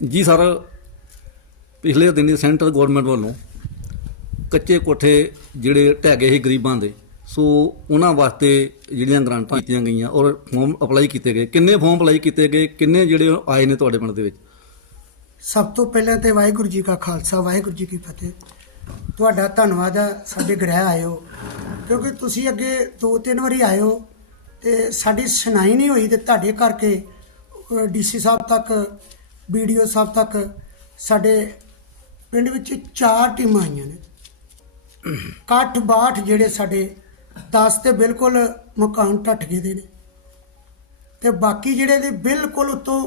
ਜੀ ਸਰ, ਪਿਛਲੇ ਦਿਨੀ ਸੈਂਟਰ ਗਵਰਨਮੈਂਟ ਵੱਲੋਂ ਕੱਚੇ ਕੋਠੇ ਜਿਹੜੇ ਢਹਿ ਗਏ ਸੀ ਗਰੀਬਾਂ ਦੇ, ਸੋ ਉਹਨਾਂ ਵਾਸਤੇ ਜਿਹੜੀਆਂ ਗ੍ਰਾਂਟਾਂ ਦਿੱਤੀਆਂ ਗਈਆਂ ਔਰ ਫਾਰਮ ਅਪਲਾਈ ਕੀਤੇ ਗਏ। ਕਿੰਨੇ ਫਾਰਮ ਅਪਲਾਈ ਕੀਤੇ ਗਏ? ਕਿੰਨੇ ਜਿਹੜੇ ਆਏ ਨੇ ਤੁਹਾਡੇ ਪਿੰਡ ਦੇ ਵਿੱਚ? ਸਭ ਤੋਂ ਪਹਿਲਾਂ ਤੇ ਵਾਹਿਗੁਰੂ ਜੀ ਕਾ ਖਾਲਸਾ, ਵਾਹਿਗੁਰੂ ਜੀ ਕੀ ਫਤਿਹ। ਤੁਹਾਡਾ ਧੰਨਵਾਦ ਹੈ ਸਾਡੇ ਗ੍ਰਹਿ ਆਇਓ, ਕਿਉਂਕਿ ਤੁਸੀਂ ਅੱਗੇ ਦੋ ਤਿੰਨ ਵਾਰੀ ਆਇਓ ਤੇ ਸਾਡੀ ਸੁਣਾਈ ਨਹੀਂ ਹੋਈ ਤੇ ਤੁਹਾਡੇ ਕਰਕੇ ਡੀਸੀ ਸਾਹਿਬ ਤੱਕ ਵੀਡੀਓ ਸਾਹਿਬ ਤੱਕ ਸਾਡੇ ਪਿੰਡ ਵਿੱਚ ਚਾਰ ਟੀਮਾਂ ਆਈਆਂ ਨੇ। ਇਕੱਠ ਬਾਠ ਜਿਹੜੇ ਸਾਡੇ 10 ਤੇ ਬਿਲਕੁਲ ਮਕਾਨ ਟੱਟ ਗਏ ਦੇ ਨੇ। ਤੇ ਬਾਕੀ ਜਿਹੜੇ ਦੇ ਬਿਲਕੁਲ ਉਤੋਂ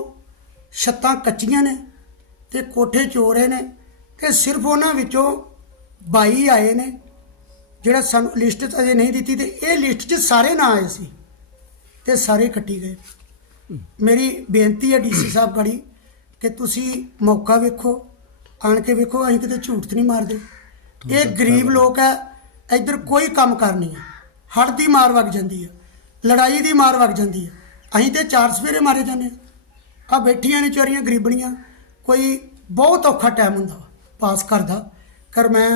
ਛੱਤਾਂ ਕੱਚੀਆਂ ਨੇ ਤੇ ਕੋਠੇ ਚੋਰੇ ਨੇ ਤੇ ਸਿਰਫ ਉਹਨਾਂ ਵਿੱਚੋਂ 22 ਆਏ ਨੇ। ਜਿਹੜਾ ਸਾਨੂੰ ਲਿਸਟ ਤਾਂ ਅਜੇ ਨਹੀਂ ਦਿੱਤੀ ਤੇ ਇਹ ਲਿਸਟ 'ਚ ਸਾਰੇ ਨਾ ਆਏ ਸੀ ਤੇ ਸਾਰੇ ਕੱਟੀ ਗਏ। ਮੇਰੀ ਬੇਨਤੀ ਹੈ ਡੀਸੀ ਸਾਹਿਬ ਗੜੀ ਕਿ ਤੁਸੀਂ ਮੌਕਾ ਵੇਖੋ ਆਣ ਕੇ ਵੇਖੋ ਅਸੀਂ ਕਿਤੇ ਝੂਠ ਤਾਂ ਨਹੀਂ ਮਾਰਦੇ। ਇਹ ਗਰੀਬ ਲੋਕ ਹੈ ਇੱਧਰ ਕੋਈ ਕੰਮ ਕਰ ਨਹੀਂ ਹੈ। ਹੜ ਦੀ ਮਾਰ ਵਗ ਜਾਂਦੀ ਹੈ ਲੜਾਈ ਦੀ ਮਾਰ ਵਗ ਜਾਂਦੀ ਹੈ। ਅਸੀਂ ਤੇ ਚਾਰ ਸਵੇਰੇ ਮਾਰੇ ਜਾਂਦੇ ਆ ਬੈਠੀਆਂ ਨੇ ਚੋਰੀਆਂ ਗਰੀਬਣੀਆਂ ਕੋਈ ਬਹੁਤ ਔਖਾ ਟਾਈਮ ਹੁੰਦਾ ਪਾਸ ਕਰਦਾ। ਕਰ ਮੈਂ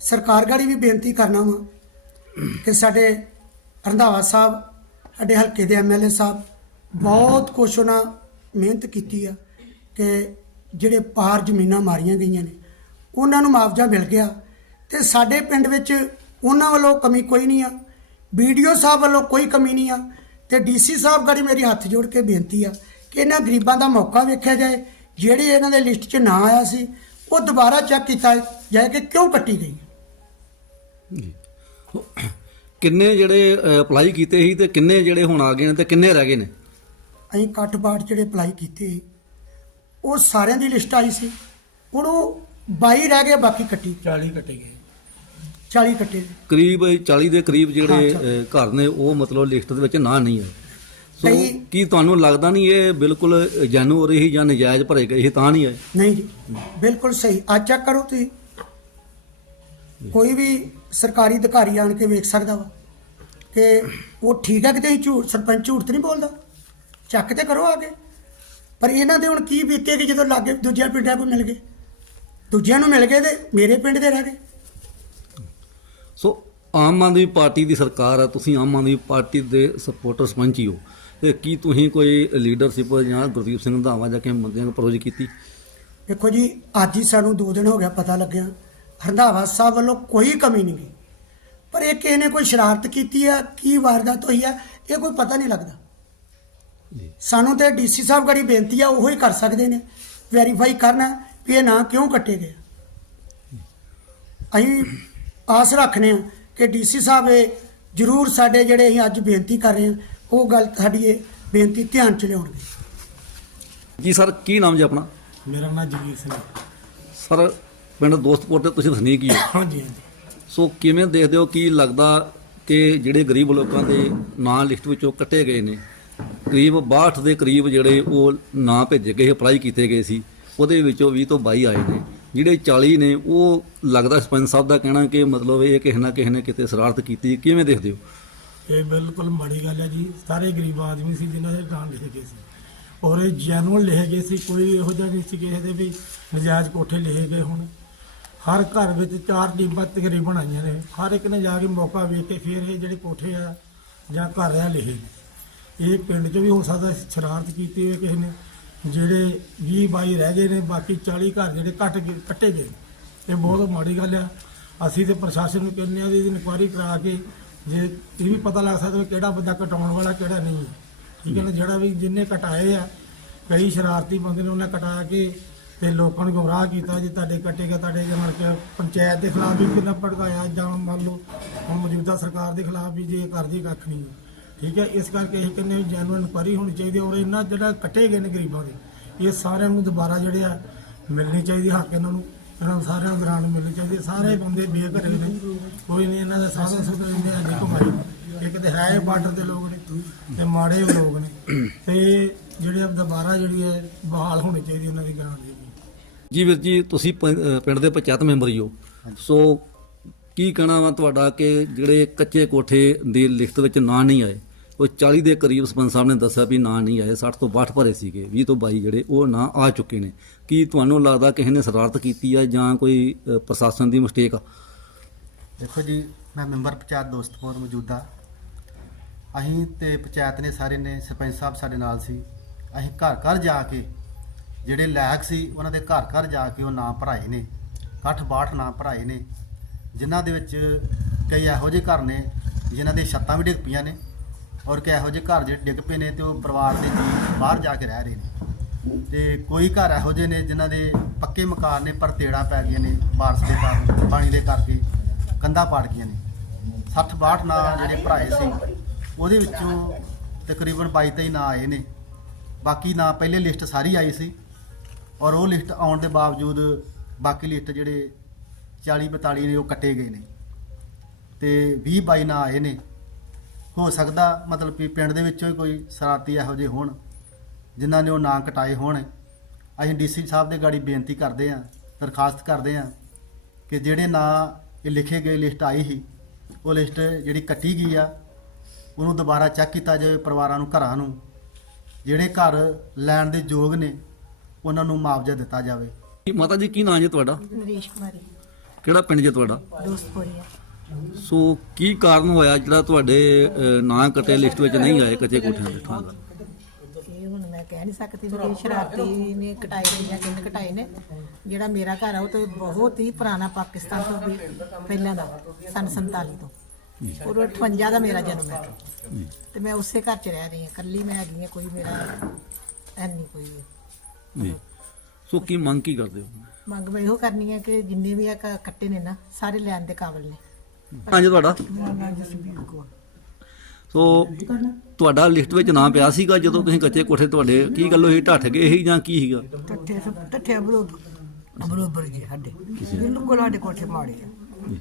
ਸਰਕਾਰ ਗਾੜੀ ਵੀ ਬੇਨਤੀ ਕਰਨਾ ਵਾਂ ਕਿ ਸਾਡੇ ਰੰਧਾਵਾ ਸਾਹਿਬ ਸਾਡੇ ਹਲਕੇ ਦੇ ਐਮਐਲਏ ਸਾਹਿਬ ਬਹੁਤ ਕੁਛ ਉਹਨਾਂ ਮਿਹਨਤ ਕੀਤੀ ਆ। ਕਿ ਜਿਹੜੇ ਪਾਰ ਜ਼ਮੀਨਾਂ ਮਾਰੀਆਂ ਗਈਆਂ ਨੇ ਉਹਨਾਂ ਨੂੰ ਮੁਆਵਜ਼ਾ ਮਿਲ ਗਿਆ ਤੇ ਸਾਡੇ ਪਿੰਡ ਵਿੱਚ ਉਹਨਾਂ ਵੱਲੋਂ ਕਮੀ ਕੋਈ ਨਹੀਂ ਆ। ਵੀਡੀਓ ਸਾਹਿਬ ਵੱਲੋਂ ਕੋਈ ਕਮੀ ਨਹੀਂ ਆ ਤੇ ਡੀਸੀ ਸਾਹਿਬ ਗਾੜੀ ਮੇਰੀ ਹੱਥ ਜੋੜ ਕੇ ਬੇਨਤੀ ਆ ਕਿ ਇਹਨਾਂ ਗਰੀਬਾਂ ਦਾ ਮੌਕਾ ਵੇਖਿਆ ਜਾਏ। ਜਿਹੜੇ ਇਹਨਾਂ ਦੇ ਲਿਸਟ 'ਚ ਨਾਂ ਆਇਆ ਸੀ ਉਹ ਦੁਬਾਰਾ ਚੈੱਕ ਕੀਤਾ ਜਾਏ ਕਿ ਕਿਉਂ ਕੱਟੀ ਗਈ ਕਿੰਨੇ ਜਿਹੜੇ ਅਪਲਾਈ ਕੀਤੇ ਸੀ ਤੇ ਕਿੰਨੇ ਜਿਹੜੇ ਹੁਣ ਆ ਗਏ ਨੇ ਤੇ ਕਿੰਨੇ ਰਹਿ ਗਏ ਨੇ? ਅਸੀਂ ਕੱਟ ਬਾਟ ਜਿਹੜੇ ਅਪਲਾਈ ਕੀਤੇ ਉਹ ਸਾਰਿਆਂ ਦੀ ਲਿਸਟ ਆਈ ਸੀ। ਹੁਣ ਉਹ 22 ਰਹਿ ਗਏ ਬਾਕੀ ਕੱਟੀ 40 ਕੱਟੇ ਗਏ। 40 ਕੱਟੇ। ਕਰੀਬ 40 ਦੇ ਕਰੀਬ ਜਿਹੜੇ ਅ, ਘਰ ਨੇ ਉਹ ਮਤਲਬ ਲਿਸਟ ਦੇ ਵਿੱਚ ਨਾਂ ਨਹੀਂ ਹੈ। ਸੋ ਕਈ- ਕੀ ਤੁਹਾਨੂੰ ਲੱਗਦਾ ਨਹੀਂ ਇਹ ਬਿਲਕੁਲ ਜਾਨੂ ਹੋ ਰਹੀ ਜਾਂ ਨਜਾਇਜ਼ ਭਰੇ ਗਏ? ਸੀ ਤਾਂ ਨਹੀਂ ਹੈ। ਨਹੀਂ ਜੀ ਬਿਲਕੁਲ ਸਹੀ। ਅੱਜ ਚੈੱਕ ਕਰੋ ਤੁਸੀਂ। ਕੋਈ ਵੀ ਸਰਕਾਰੀ ਅਧਿਕਾਰੀ ਆਣ ਕੇ ਵੇਖ ਸਕਦਾ ਵਾ ਕਿ ਉਹ ਠੀਕ ਹੈ ਕਿ ਤੇ ਝੂਠ? ਸਰਪੰਚ ਝੂਠ ਤੇ ਨਹੀਂ ਬੋਲਦਾ। ਚੱਕ ਤੇ ਕਰੋ ਆਗੇ ਪਰ ਇਹਨਾਂ ਦੇ ਹੁਣ ਕੀ ਬੀਤੇ ਕਿ ਜਦੋਂ ਲਾਗੇ ਦੂਜਿਆਂ ਪਿੰਡਾਂ ਕੋਈ ਮਿਲ ਗਏ? ਦੂਜਿਆਂ ਨੂੰ ਮਿਲ ਗਏ ਤੇ ਮੇਰੇ ਪਿੰਡ ਦੇ ਰਹਿ ਗਏ। ਸੋ ਆਮ ਆਦਮੀ ਪਾਰਟੀ ਦੀ ਸਰਕਾਰ ਆ ਤੁਸੀਂ ਆਮ ਆਦਮੀ ਪਾਰਟੀ ਦੇ ਸਪੋਰਟਰ ਸਰਪੰਚ ਹੀ ਹੋ ਤੇ ਕੀ ਤੁਸੀਂ ਕੋਈ ਲੀਡਰਸ਼ਿਪ ਜਾਂ ਗੁਰਦੀਪ ਸਿੰਘ ਰੰਧਾਵਾ ਜਾਂ ਕਿਸੇ ਬੰਦਿਆਂ ਨੂੰ ਅਪਰੋਚ ਕੀਤੀ? ਦੇਖੋ ਜੀ ਅੱਜ ਹੀ ਸਾਨੂੰ 2 ਦਿਨ ਹੋ ਗਿਆ ਪਤਾ ਲੱਗਿਆ। ਰੰਧਾਵਾ ਸਾਹਿਬ ਵੱਲੋਂ ਕੋਈ ਕਮੀ ਨਹੀਂ ਗਈ। ਪਰ ਇਹ ਕਿਸੇ ਨੇ ਕੋਈ ਸ਼ਰਾਰਤ ਕੀਤੀ ਆ ਕੀ ਵਾਰਦਾਤ ਹੋਈ ਆ ਇਹ ਕੋਈ ਪਤਾ ਨਹੀਂ ਲੱਗਦਾ। ਸਾਨੂੰ ਤੇ ਡੀਸੀ ਸਾਹਿਬ ਗੜੀ ਬੇਨਤੀ ਆ ਉਹੋ ਹੀ ਕਰ ਸਕਦੇ ਨੇ। ਵੈਰੀਫਾਈ ਕਰਨਾ ਵੀ ਇਹ ਨਾਂ ਕਿਉਂ ਕੱਟੇ ਗਏ ਅਸੀਂ ਆਸ ਰੱਖਨੇ ਆ ਕਿ ਡੀਸੀ ਸਾਹਿਬ ਇਹ ਜ਼ਰੂਰ ਸਾਡੇ ਜਿਹੜੇ ਅਸੀਂ ਅੱਜ ਬੇਨਤੀ ਕਰ ਰਹੇ ਹਾਂ ਉਹ ਗੱਲ ਸਾਡੀ ਇਹ ਬੇਨਤੀ ਧਿਆਨ ਚ ਲਿਆਉਣਗੇ। ਜੀ ਸਰ ਕੀ ਨਾਮ ਜੀ ਆਪਣਾ? ਮੇਰਾ ਨਾਮ ਜਗੀਰ ਸਿੰਘ ਹੈ। ਸਰ ਪਿੰਡ ਦੋਸਤਪੁਰ ਤੇ ਤੁਸੀਂ ਵਸਨੀਕ ਹੀ ਹੋ? ਹਾਂਜੀ ਹਾਂਜੀ। ਸੋ ਕਿਵੇਂ ਦੇਖਦੇ ਹੋ ਕੀ ਲੱਗਦਾ ਕਿ ਜਿਹੜੇ ਗਰੀਬ ਲੋਕਾਂ ਦੇ ਨਾਂ ਲਿਸਟ ਵਿੱਚੋਂ ਕੱਟੇ ਗਏ ਨੇ? ਕਰੀਬ 62 ਦੇ ਕਰੀਬ ਜਿਹੜੇ ਉਹ ਨਾਂ ਭੇਜੇ ਗਏ ਅਪਲਾਈ ਕੀਤੇ ਗਏ ਸੀ, ਉਹਦੇ ਵਿੱਚੋਂ 20 ਤੋਂ 22 ਆਏ ਨੇ। ਜਿਹੜੇ 40 ਨੇ, ਉਹ ਲੱਗਦਾ ਸਰਪੰਚ ਸਾਹਿਬ ਦਾ ਕਹਿਣਾ ਕਿ ਮਤਲਬ ਇਹ ਕਿਸੇ ਨਾ ਕਿਸੇ ਨੇ ਕਿਤੇ ਸ਼ਰਾਰਤ ਕੀਤੀ। ਕਿਵੇਂ ਦੇਖਦੇ ਹੋ? ਇਹ ਬਿਲਕੁਲ ਮਾੜੀ ਗੱਲ ਹੈ ਜੀ। ਸਾਰੇ ਗਰੀਬ ਆਦਮੀ ਸੀ ਜਿਨ੍ਹਾਂ ਦੇ ਨਾਂ ਲਿਖੇ ਗਏ ਸੀ। ਔਰ ਇਹ ਜੈਨੂਅਲ ਲਿਖੇ ਗਏ ਸੀ। ਕੋਈ ਇਹੋ ਜਿਹਾ ਨਹੀਂ ਸੀ ਕਿਸੇ ਦੇ ਵੀ ਨਜਾਇਜ਼ ਕੋਠੇ ਲਿਖੇ ਗਏ ਹੁਣ। ਹਰ ਘਰ ਵਿੱਚ ਚਾਰ ਟੀਮਾਂ ਤਕਰੀਬਨ ਆਈਆਂ ਨੇ। ਹਰ ਇੱਕ ਨੇ ਜਾ ਕੇ ਮੌਕਾ ਵੇਖ ਕੇ ਫਿਰ ਇਹ ਜਿਹੜੇ ਕੋਠੇ ਆ ਜਾਂ ਘਰ ਆ ਲਿਖੇ। ਨੇ ਇਹ ਪਿੰਡ 'ਚ ਵੀ ਹੋ ਸਕਦਾ ਸ਼ਰਾਰਤ ਕੀਤੀ ਹੋਵੇ ਕਿਸੇ ਨੇ। ਜਿਹੜੇ 20 22 ਰਹਿ ਗਏ ਨੇ, ਬਾਕੀ 40 ਘਰ ਜਿਹੜੇ ਕੱਟ ਗਏ, ਕੱਟੇ ਗਏ ਇਹ ਬਹੁਤ ਮਾੜੀ ਗੱਲ ਆ। ਅਸੀਂ ਤੇ ਪ੍ਰਸ਼ਾਸਨ ਨੂੰ ਕਹਿੰਦੇ ਆ ਵੀ ਇਹਦੀ ਇਨਕੁਆਇਰੀ ਕਰਾ ਕੇ ਜੇ ਇਹ ਵੀ ਪਤਾ ਲੱਗ ਸਕਦਾ ਵੀ ਕਿਹੜਾ ਬੰਦਾ ਕਟਾਉਣ ਵਾਲਾ, ਕਿਹੜਾ ਨਹੀਂ। ਹੈ ਠੀਕ ਹੈ ਨਾ? ਜਿਹੜਾ ਵੀ ਜਿੰਨੇ ਕਟਾਏ ਆ, ਕਈ ਸ਼ਰਾਰਤੀ ਬੰਦੇ ਨੇ ਉਹਨਾਂ ਕਟਾ ਕੇ ਤੇ ਲੋਕਾਂ ਨੂੰ ਗੁੰਮਰਾਹ ਕੀਤਾ ਜੇ ਤੁਹਾਡੇ ਕੱਟੇਗਾ ਤੁਹਾਡੇ ਜਮਣ ਕੇ ਪੰਚਾਇਤ ਦੇ ਖਿਲਾਫ ਵੀ ਕਿੰਨਾ ਭੜਕਾਇਆ ਜਾਂ ਮੰਨ ਲਓ ਹੁਣ ਮੌਜੂਦਾ ਸਰਕਾਰ ਦੇ ਖਿਲਾਫ ਵੀ ਜੇ ਕਰਦੀ ਕੱਖ ਨਹੀਂ। ਹੈ। ਠੀਕ ਹੈ ਇਸ ਕਰਕੇ ਇਹ ਕਹਿੰਦੇ ਵੀ ਜੈਨੂਅਲ ਇਨਕੁਆਇਰੀ ਹੋਣੀ ਚਾਹੀਦੀ ਹੈ ਔਰ ਇਹਨਾਂ ਜਿਹੜਾ ਕੱਟੇ ਗਏ ਨੇ ਗਰੀਬਾਂ ਦੇ ਇਹ ਸਾਰਿਆਂ ਨੂੰ ਦੁਬਾਰਾ ਜਿਹੜੇ ਆ ਮਿਲਣੀ ਚਾਹੀਦੀ ਹੱਕ ਇਹਨਾਂ ਨੂੰ ਇਹਨਾਂ ਨੂੰ ਸਾਰਿਆਂ ਨੂੰ ਗ੍ਰਾਂਟ ਮਿਲਣੀ ਚਾਹੀਦੀ ਹੈ। ਸਾਰੇ ਬੰਦੇ ਬੇਘਰੇ ਨੇ ਕੋਈ ਨਹੀਂ ਇਹਨਾਂ ਦਾ ਸਾਧਨ ਸੁਧ ਲੈਂਦੇ ਆ ਕਮਾਈ ਇੱਕ ਤੇ ਹੈ ਬਾਰਡਰ ਦੇ ਲੋਕ ਨੇ ਤੇ ਮਾੜੇ ਲੋਕ ਨੇ ਤੇ ਜਿਹੜੇ ਆ ਦੁਬਾਰਾ ਜਿਹੜੀ ਹੈ ਬਹਾਲ ਹੋਣੀ ਚਾਹੀਦੀ ਉਹਨਾਂ ਦੀ ਗ੍ਰਾਂਟ ਦੀ। ਜੀ ਵੀਰ ਜੀ ਤੁਸੀਂ ਪਿੰਡ ਦੇ ਪੰਚਾਇਤ ਮੈਂਬਰ ਹੀ ਹੋ। ਸੋ ਕੀ ਕਹਿਣਾ ਵਾ ਤੁਹਾਡਾ ਕਿ ਜਿਹੜੇ ਕੱਚੇ ਕੋਠੇ ਦੀ ਲਿਖਤ ਵਿੱਚ ਨਾਂ ਨਹੀਂ ਆਏ? ਉਹ 40 ਦੇ ਕਰੀਬ ਸਰਪੰਚ ਸਾਹਿਬ ਨੇ ਦੱਸਿਆ ਵੀ ਨਾਂ ਨਹੀਂ ਆਏ 60 ਤੋਂ 62 ਭਰੇ ਸੀਗੇ 20 ਤੋਂ 22 ਜਿਹੜੇ, ਉਹ ਨਾਂ ਆ ਚੁੱਕੇ ਨੇ। ਕੀ ਤੁਹਾਨੂੰ ਲੱਗਦਾ ਕਿਸੇ ਨੇ ਸ਼ਰਾਰਤ ਕੀਤੀ ਆ ਜਾਂ ਕੋਈ ਪ੍ਰਸ਼ਾਸਨ ਦੀ ਮਿਸਟੇਕ ਆ? ਦੇਖੋ ਜੀ, ਮੈਂ ਮੈਂਬਰ ਪੰਚਾਇਤ ਦੋਸਤਪੁਰ ਮੌਜੂਦਾ। ਅਸੀਂ ਤੇ ਪੰਚਾਇਤ ਨੇ ਸਾਰੇ ਨੇ, ਸਰਪੰਚ ਸਾਹਿਬ ਸਾਡੇ ਨਾਲ ਸੀ। ਅਸੀਂ ਘਰ ਘਰ ਜਾ ਕੇ, ਜਿਹੜੇ ਲਾਇਕ ਸੀ, ਉਹਨਾਂ ਦੇ ਘਰ ਘਰ ਜਾ ਕੇ ਉਹ ਨਾਂ ਭਰਾਏ ਨੇ 60 62 ਨਾਮ ਭਰਾਏ ਨੇ, ਜਿਨ੍ਹਾਂ ਦੇ ਵਿੱਚ ਕਈ ਇਹੋ ਜਿਹੇ ਘਰ ਨੇ, ਜਿਨ੍ਹਾਂ ਦੇ ਛੱਤਾਂ ਵੀ ਡਿੱਗ ਪਈਆਂ ਨੇ। ਔਰ ਕਿ ਇਹੋ ਜਿਹੇ ਘਰ ਜਿਹੜੇ ਡਿੱਗ ਪਏ ਨੇ ਤੇ ਉਹ ਪਰਿਵਾਰ ਦੇ ਜੀ ਬਾਹਰ ਜਾ ਕੇ ਰਹਿ ਰਹੇ ਨੇ। ਤੇ ਕੋਈ ਘਰ ਇਹੋ ਜਿਹੇ ਨੇ ਜਿਨ੍ਹਾਂ ਦੇ ਪੱਕੇ ਮਕਾਨ ਨੇ ਪਰ ਤੇੜਾਂ ਪੈ ਗਈਆਂ ਨੇ ਬਾਰਿਸ਼ ਦੇ ਕਾਰਨ, ਪਾਣੀ ਦੇ ਕਰਕੇ ਕੰਧਾਂ ਪਾੜ ਗਈਆਂ ਨੇ। 60 62 ਨਾਂ ਜਿਹੜੇ ਭਰਾਏ ਸੀ, ਉਹਦੇ ਵਿੱਚੋਂ ਤਕਰੀਬਨ 22 23 ਨਾਂ ਆਏ ਨੇ। ਬਾਕੀ ਨਾਂ ਪਹਿਲੇ ਲਿਸਟ ਸਾਰੀ ਆਈ ਸੀ ਔਰ ਉਹ ਲਿਸਟ ਆਉਣ ਦੇ ਬਾਵਜੂਦ ਬਾਕੀ ਲਿਸਟ ਜਿਹੜੇ 40 42 ਨੇ ਉਹ ਕੱਟੇ ਗਏ ਨੇ। ਤੇ 20 22 ਨਾਂ ਆਏ ਨੇ। ਹੋ ਸਕਦਾ ਮਤਲਬ ਵੀ ਪਿੰਡ ਦੇ ਵਿੱਚੋਂ ਹੀ ਕੋਈ ਸ਼ਰਾਰਤੀ ਇਹੋ ਜਿਹੇ ਹੋਣ ਜਿਨ੍ਹਾਂ ਨੇ ਉਹ ਨਾਂ ਕਟਾਏ ਹੋਣ। ਅਸੀਂ ਡੀਸੀ ਸਾਹਿਬ ਦੇ ਗਾੜੀ ਬੇਨਤੀ ਕਰਦੇ ਹਾਂ ਦਰਖਾਸਤ ਕਰਦੇ ਹਾਂ ਕਿ ਜਿਹੜੇ ਨਾਂ ਇਹ ਲਿਖੇ ਗਏ ਲਿਸਟ ਆਈ ਸੀ ਉਹ ਲਿਸਟ ਜਿਹੜੀ ਕੱਟੀ ਗਈ ਆ ਉਹਨੂੰ ਦੁਬਾਰਾ ਚੈੱਕ ਕੀਤਾ ਜਾਵੇ ਪਰਿਵਾਰਾਂ ਨੂੰ ਘਰਾਂ ਨੂੰ। ਜਿਹੜੇ ਘਰ ਲੈਣ ਦੇ ਯੋਗ ਨੇ ਉਹਨਾਂ ਨੂੰ ਮੁਆਵਜ਼ਾ ਦਿੱਤਾ ਜਾਵੇ। ਕੀ ਮਾਤਾ ਜੀ ਕੀ ਨਾਂ ਜੇ ਤੁਹਾਡਾ? ਨਰੇਸ਼ ਕੁਮਾਰੀ। ਕਿਹੜਾ ਪਿੰਡ ਜੇ ਤੁਹਾਡਾ? ਦੋਸਤਪੁਰੀ ਹੈ ਸੋ ਕੀ ਕਾਰਨ ਹੋਇਆ ਜਿਹੜਾ ਤੁਹਾਡੇ ਨਾਂ ਕੱਟੇ ਲਿਸਟ ਵਿੱਚ ਨਹੀਂ ਆਏ ਕੱਚੇ ਕੋਠਿਆਂ ਦੇ ਥਾਂ ਇਹ ਹੁਣ ਮੈਂ ਕਹਿ ਨਹੀਂ ਸਕਦੀ ਵੀ ਇਹ ਸ਼ਰਾਰਤੀ ਨੇ ਕਟਾਏ ਨੇ ਜਾਂ ਕਿੰਨੇ ਕਟਾਏ ਨੇ। ਜਿਹੜਾ ਮੇਰਾ ਘਰ ਆ ਉਹ ਤੇ ਬਹੁਤ ਹੀ ਪੁਰਾਣਾ ਪਾਕਿਸਤਾਨ ਤੋਂ ਵੀ ਪਹਿਲਾਂ ਦਾ ਸਨ 47 ਤੋਂ। ਔਰ 58 ਦਾ ਮੇਰਾ ਜਨਮ ਹੈ। ਤੇ ਮੈਂ ਉਸੇ ਘਰ 'ਚ ਰਹਿ ਰਹੀ ਹਾਂ। ਕੱਲੀ ਮੈਂ ਹੈਗੀ ਹਾਂ ਕੋਈ ਮੇਰਾ ਐ ਨਹੀਂ ਕੋਈ। ਜੀ ਸੋ ਕੀ ਮੰਗ ਕੀ ਕਰਦੇ ਹੋ? ਮੰਗ ਮੈਂ ਇਹੋ ਕਰਨੀ ਹੈ ਕਿ ਜਿੰਨੇ ਵੀ ਆ ਕ- ਕੱਟੇ ਨੇ ਨਾ ਸਾਰੇ ਲੈਣ ਦੇ ਕਾਬਿਲ ਨੇ। ਹਾਂ ਜੀ ਤੁਹਾਡਾ? ਮੇਰਾ ਨਾਮ ਜਸਬੀਰ ਕੌਰ ਸੋ ਤੁਹਾਡਾ ਲਿਸਟ ਵਿੱਚ ਨਾਂ ਪਿਆ ਸੀਗਾ ਜਦੋਂ ਤੁਸੀਂ ਕੱਚੇ ਕੋਠੇ ਤੁਹਾਡੇ ਕੀ ਗੱਲ ਹੋਈ? ਢੱਠ ਗਏ ਸੀ ਜਾਂ ਕੀ ਸੀਗਾ? ਟੱਠੇ ਟੱਠੇ ਬਰੋਬਰ ਬਰੋਬਰ ਜੀ ਸਾਡੇ। ਬਿਲਕੁਲ ਸਾਡੇ ਕੋਠੇ ਮਾੜੇ ਆ।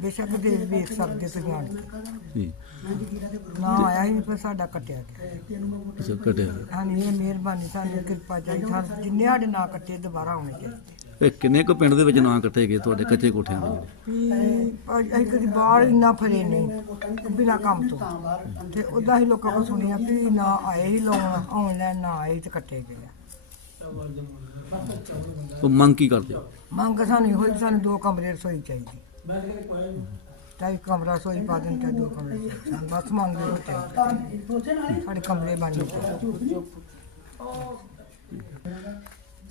ਬੇਸ਼ੱਕ ਦੇ ਵੇਖ ਸਕਦੇ ਤੁਸੀਂ ਆਣ ਕੇ ਜੀ। ਨਾ ਆਇਆ ਹੀ ਨਹੀਂ ਸਾਡਾ ਕੱਟਿਆ ਗਿਆ। ਅੱਛਾ ਕੱਟਿਆ ਹਾਂ ਇਹ ਮਿਹਰਬਾਨੀ ਸਾਨੂੰ ਕਿਰਪਾ ਚਾਹੀ ਸਾਨੂੰ ਜਿੰਨੇ ਸਾਡੇ ਨਾ ਕੱਟੇ ਦੁਬਾਰਾ ਆਉਣੇ ਚਾਹੀਦੇ। ਇਹ ਕਿੰਨੇ ਕੁ ਪਿੰਡ ਦੇ ਵਿੱਚ ਨਾਂ ਕੱਟੇ ਗਏ ਤੁਹਾਡੇ ਕੱਚੇ ਕੋਠਿਆਂ ਦੇ ਅਸੀਂ ਕਦੀ ਬਾਹਰ ਇੰਨਾ ਫਰੇ ਨਹੀਂ ਬਿਨਾ ਕੰਮ ਤੋਂ। ਤੇ ਉਦਾਂ ਹੀ ਲੋਕਾਂ ਕੋਲ ਸੁਣਿਆ ਵੀ ਨਾ ਆਏ ਹੀ ਲਾਉਣ ਆਨਲਾਈਨ ਨਾ ਆਏ ਤੇ ਕੱਟੇ ਗਏ ਸੋ ਮੰਗ ਕੀ ਕਰਦੇ ਹੋ? ਮੰਗ ਸਾਨੂੰ ਇਹੋ ਹੀ ਸਾਨੂੰ ਦੋ ਕਮਰੇ ਰਸੋਈ ਚਾਹੀਦੀ। ਚਾਹੇ ਕਮਰਾ ਰਸੋਈ ਪਾ ਦੇਣ ਚਾਹੇ ਦੋ ਕਮਰੇ ਰਸੋਈ। ਸਾਨੂੰ ਬਸ ਮੰਗ ਇਹੋ ਚਾਹੀਦੀ। ਸਾਡੇ ਕਮਰੇ ਚਾਹੀਦੇ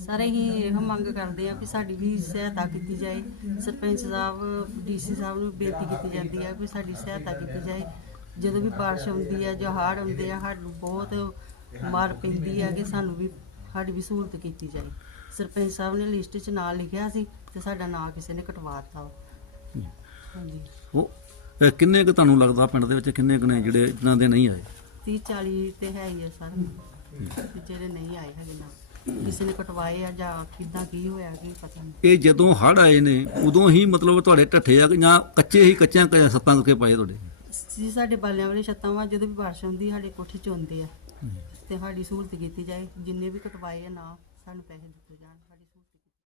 ਸਾਰੇ ਹੀ ਇਹ ਮੰਗ ਕਰਦੇ ਆ ਕਿ ਸਾਡੀ ਵੀ ਸਹਾਇਤਾ ਕੀਤੀ ਜਾਏ। ਸਰਪੰਚ ਸਾਹਿਬ ਡੀਸੀ ਸਾਹਿਬ ਨੂੰ ਬੇਨਤੀ ਕੀਤੀ ਜਾਂਦੀ ਹੈ ਕਿ ਸਾਡੀ ਸਹਾਇਤਾ ਕੀਤੀ ਜਾਏ। ਜਦੋਂ ਵੀ ਬਾਰਿਸ਼ ਆਉਂਦੀ ਹੈ ਜਾਂ ਹੜ੍ਹ ਆਉਂਦੇ ਆ ਸਾਨੂੰ ਬਹੁਤ ਮਾਰ ਪੈਂਦੀ ਹੈ ਕਿ ਸਾਨੂੰ ਵੀ ਸਾਡੀ ਵੀ ਸਹੂਲਤ ਕੀਤੀ ਜਾਏ। ਸਰਪੰਚ ਸਾਹਿਬ ਨੇ ਲਿਸਟ 'ਚ ਨਾਂ ਲਿਖਿਆ ਸੀ ਤੇ ਸਾਡਾ ਨਾਂ ਕਿਸੇ ਨੇ ਕਟਵਾ ਦਿੱਤਾ। ਹਾਂਜੀ। ਉਹ ਇਹ ਕਿੰਨੇ ਕੁ ਤੁਹਾਨੂੰ ਲੱਗਦਾ ਪਿੰਡ ਦੇ ਵਿੱਚ ਕਿੰਨੇ ਕੁ ਨੇ ਜਿਹੜੇ ਜਿਨ੍ਹਾਂ ਦੇ ਨਹੀਂ ਆਏ? 30 40 ਤੇ ਹੈ ਹੀ ਆ ਸਰ। ਜਿਹੜੇ ਨਹੀਂ ਆਏ ਹੈਗੇ ਨਾ। ਕਿਸੇ ਨੇ ਕਟਵਾਏ ਆ ਜਾਂ ਕਿੱਦਾਂ ਕੀ ਹੋਇਆ ਕੀ ਪਤਾ ਨਹੀਂ। ਇਹ ਜਦੋਂ ਹੜ੍ਹ ਆਏ ਨੇ ਉਦੋਂ ਹੀ ਮਤਲਬ ਤੁਹਾਡੇ ਢੱਠੇ ਆ ਜਾਂ ਕੱਚੇ ਹੀ ਕੱਚਿਆਂ ਕ- ਸੱਤਾਂ ਕਰਕੇ ਪਾਏ ਤੁਹਾਡੇ? ਜੀ ਸਾਡੇ ਬਾਲਿਆਂ ਵਾਲੇ ਛੱਤਾਂ ਵਾ ਜਦੋਂ ਵੀ ਬਾਰਿਸ਼ ਹੁੰਦੀ ਸਾਡੇ ਕੋਠੇ ਚ ਆਉਂਦੇ ਆ। ਤੇ ਸਾਡੀ ਸਹੂਲਤ ਕੀਤੀ ਜਾਏ ਜਿੰਨੇ ਵੀ ਕਟਵਾਏ ਆ ਨਾ ਸਾਨੂੰ ਪੈਸੇ ਦਿੱਤੇ ਜਾਣ।